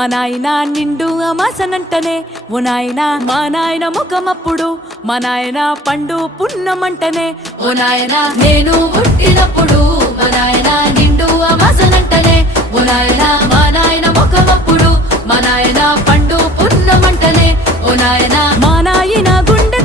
మా నాయన నిండు అమాసనంటనే ఓ నాయన మా నాయన ముఖమప్పుడు మా నాయన పండు పున్నమంటనే ఓ నాయన నేను పుట్టినప్పుడు మా నాయన నిండు అమాసనంటనే ఓ నాయన మా నాయన ముఖమప్పుడు మా నాయన పండు పున్నమంటనే ఓ నాయన మా నాయన గుండె